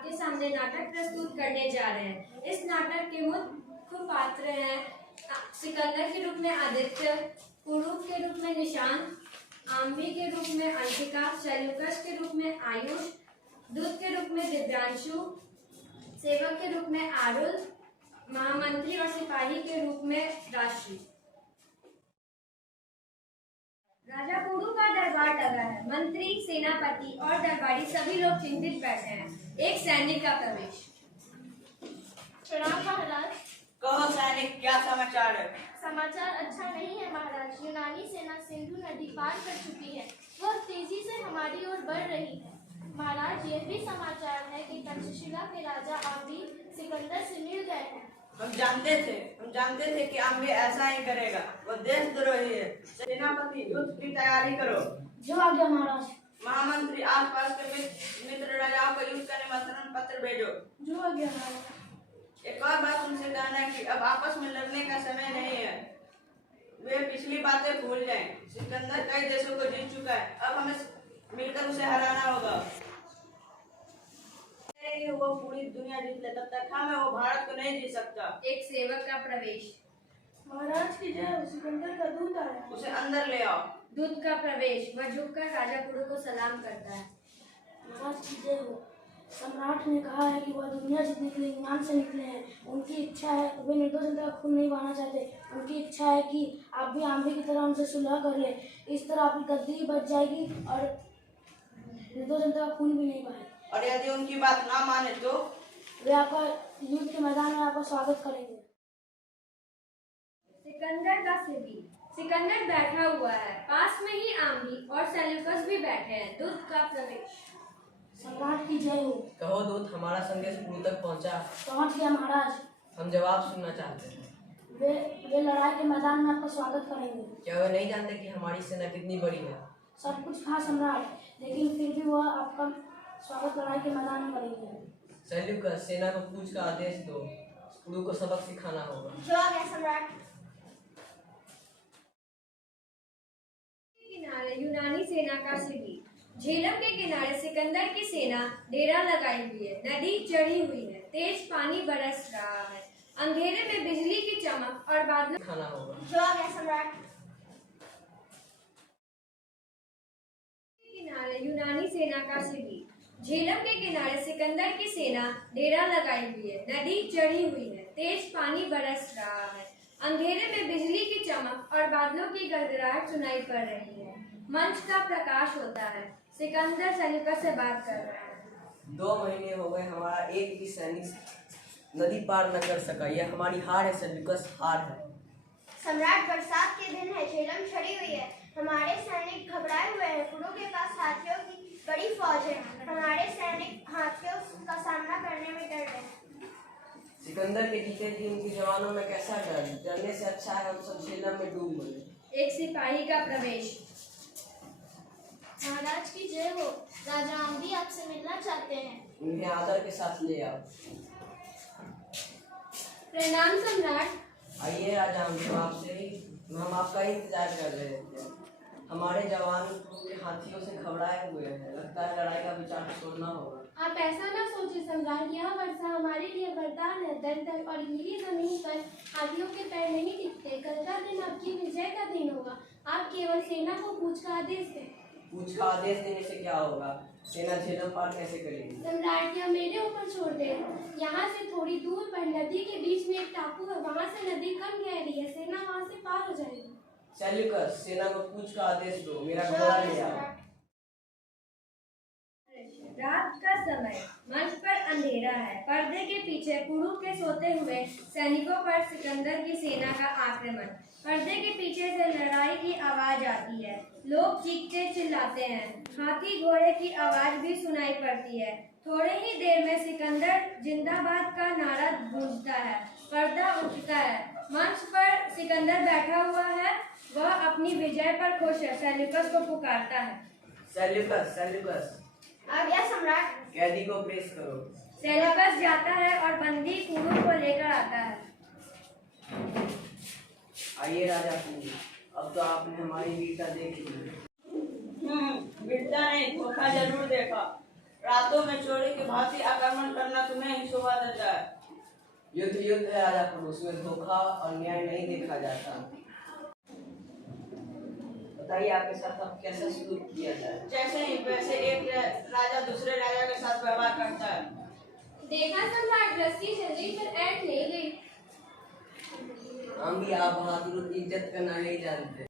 आपके सामने नाटक प्रस्तुत करने जा रहे हैं। इस नाटक के मुख्य पात्र हैं सिकंदर के रूप में आदित्य, पुरु के रूप में निशांत, आम्बी के रूप में अंशिका, सेल्यूकस के रूप में आयुष, दूत के रूप में दिव्यांशु, सेवक के रूप में आरुल, महामंत्री और सिपाही के रूप में राशि। राजा पुरु का दरबार लगा है। मंत्री, सेनापति और दरबारी सभी लोग चिंतित बैठे हैं। एक सैनिक का प्रवेश। प्रणाम महाराज। कहो सैनिक, क्या समाचार है? समाचार अच्छा नहीं है महाराज। यूनानी सेना सिंधु नदी पार कर चुकी है। वह तेजी से हमारी ओर बढ़ रही है। महाराज, यह भी समाचार है कि तक्षशिला के राजा आम्बी सिकंदर से मिल गए हैं। हम जानते थे कि आम्बी ऐसा ही करेगा। वो देशद्रोही है। सेनापति, युद्ध की तैयारी करो। जो आज्ञा महाराज। महामंत्री, आसपास के मित्र राजाओं को युद्ध का निमंत्रण पत्र भेजो। जो आज्ञा महाराज। एक और बात उनसे कहना है कि अब आपस में लड़ने का समय नहीं है। वे पिछली बातें भूल जाएं। सिकंदर कई देशों को जीत चुका है। अब हमें मिलकर उसे हराना होगा। वो पूरी दुनिया जीत ले, तब तक हमें वो भारत को नहीं जीत सकता। एक सेवक का प्रवेश। महाराज की जय। सिकंदर का दूत आया। उसे अंदर ले आओ। दूत का प्रवेश। वह झुककर राजा पुरु को सलाम करता है। महाराज की जय हो। सम्राट ने कहा है कि वह दुनिया जीतने के लिए यूनान से निकले हैं। उनकी इच्छा है, वे निर्दोष जनता का खून नहीं बहाना चाहते। उनकी इच्छा है कि आप भी आम्बी की तरह उनसे सुलह कर ले। इस तरह आपकी गद्दी बच जाएगी और निर्दोष जनता का खून भी नहीं बहाएगी। और यदि उनकी बात ना माने तो वे आपका युद्ध के मैदान में आपका स्वागत करेंगे। सिकंदर का शिविर। सिकंदर बैठा हुआ है। पास में ही आम्बी और सेल्यूकस भी बैठे हैं। दूत का प्रवेश। सम्राट की जय हो। कहो दूत, हमारा संदेश पुरु तक पहुंचा? पहुंच गया महाराज। हम जवाब सुनना चाहते हैं। वे लड़ाई के मैदान में आपका स्वागत करेंगे। क्या वे नहीं जानते कि हमारी सेना कितनी बड़ी है? सब कुछ कहा सम्राट, लेकिन फिर भी वह आपका स्वागत लड़ाई के मैदान में करेंगे। सेल्यूकस, सेना को कूच का आदेश दो। पुरु को सबक सिखाना होगा। जो आ गया सम्राट। किनारे यूनानी सेना का शिविर। झेलम के किनारे सिकंदर की सेना डेरा लगाई हुई है। नदी चढ़ी हुई है। तेज पानी बरस रहा है। अंधेरे में बिजली की चमक और बादल खाना होगा। जो आ गया सम्राट। किनारे यूनानी सेना का शिविर। झेलम के किनारे सिकंदर की सेना डेरा लगाई हुई है। नदी चढ़ी हुई है। तेज पानी बरस रहा है। अंधेरे में बिजली की चमक और बादलों की गड़गड़ाहट सुनाई पड़ रही है। मंच का प्रकाश होता है। सिकंदर सेल्यूकस से बात कर रहा है। 2 महीने हो गए, हमारा एक भी सैनिक नदी पार न कर सका। यह हमारी हार है सेल्यूकस, हार है। सम्राट, बरसात के दिन है। झेलम छड़ी हुई है। हमारे सैनिक घबराए हुए हैं। पुरु के पास हाथियों की बड़ी फौज है। हमारे सैनिक हाथियों का सामना करने में डर रहे हैं। सिकंदर के जीते जी उनके जवानों में कैसा डर? डरने से अच्छा है हम सब झेलम में डूब मरे। एक सिपाही का प्रवेश। महाराज की जय हो। राजा आम्बी आपसे मिलना चाहते हैं। उन्हें आदर के साथ ले आओ। प्रणाम सम्राट। आइए राजा, हम आपका ही इंतजार कर रहे थे। हमारे जवान पुरु के हाथियों से घबराए हुए हैं। लगता है लड़ाई का विचार छोड़ना होगा। आप ऐसा ना सोचिए सम्राट, यह वर्षा हमारे लिए वरदान है। दलदल और गीली जमीन पर हाथियों के पैर नहीं टिकते। कल का दिन आपकी विजय का दिन होगा। आप केवल सेना को कूच का आदेश दें। कूच का आदेश देने से क्या होगा? सेना झेलम पार कैसे करेगी? सम्राट, यह मेरे ऊपर छोड़ दे। यहाँ से थोड़ी दूर पर नदी के बीच में एक टापू है। वहाँ से नदी कम गहरी है। सेना वहाँ से पार हो जाएगी। सेल्यूकस, सेना को कूच का आदेश दो। मेरा घोड़ा ले आओ। रात का समय। मंच पर अंधेरा है। पर्दे के पीछे पुरु के सोते हुए सैनिकों पर सिकंदर की सेना का आक्रमण। पर्दे के पीछे से लड़ाई की आवाज आती है। लोग चीखते चिल्लाते हैं। हाथी घोड़े की आवाज भी सुनाई पड़ती है। थोड़े ही देर में सिकंदर जिंदाबाद का नारा गूंजता है। पर्दा उठता है। मंच पर सिकंदर बैठा हुआ है। वह अपनी विजय पर खुश है। सेल्यूकस को पुकारता है। सेल्यूकस, सेल्यूकस, आ गया सम्राट। कैदी को प्रेस करो। सेल्यूकस जाता है और बंदी पुरु को लेकर आता है। आइए राजा पुरु, अब तो आपने हमारी वीरता देख ली। वीरता नहीं, धोखा जरूर देखा। रातों में चोरी की भांति आक्रमण करना तुम्हें ही शोभा देता है। युद्ध युद्ध है राजा प्रभु, उसमें धोखा और न्याय नहीं देखा जाता। बताइए आपके साथ अब कैसे सलूक किया जाए? जैसे ही वैसे एक राजा दूसरे राजा के साथ व्यवहार करता है। देखा सम्राट, रस्सी जल्दी पर ऐंठ नहीं गई। हम भी आप बहादुर की इज्जत करना नहीं जानते।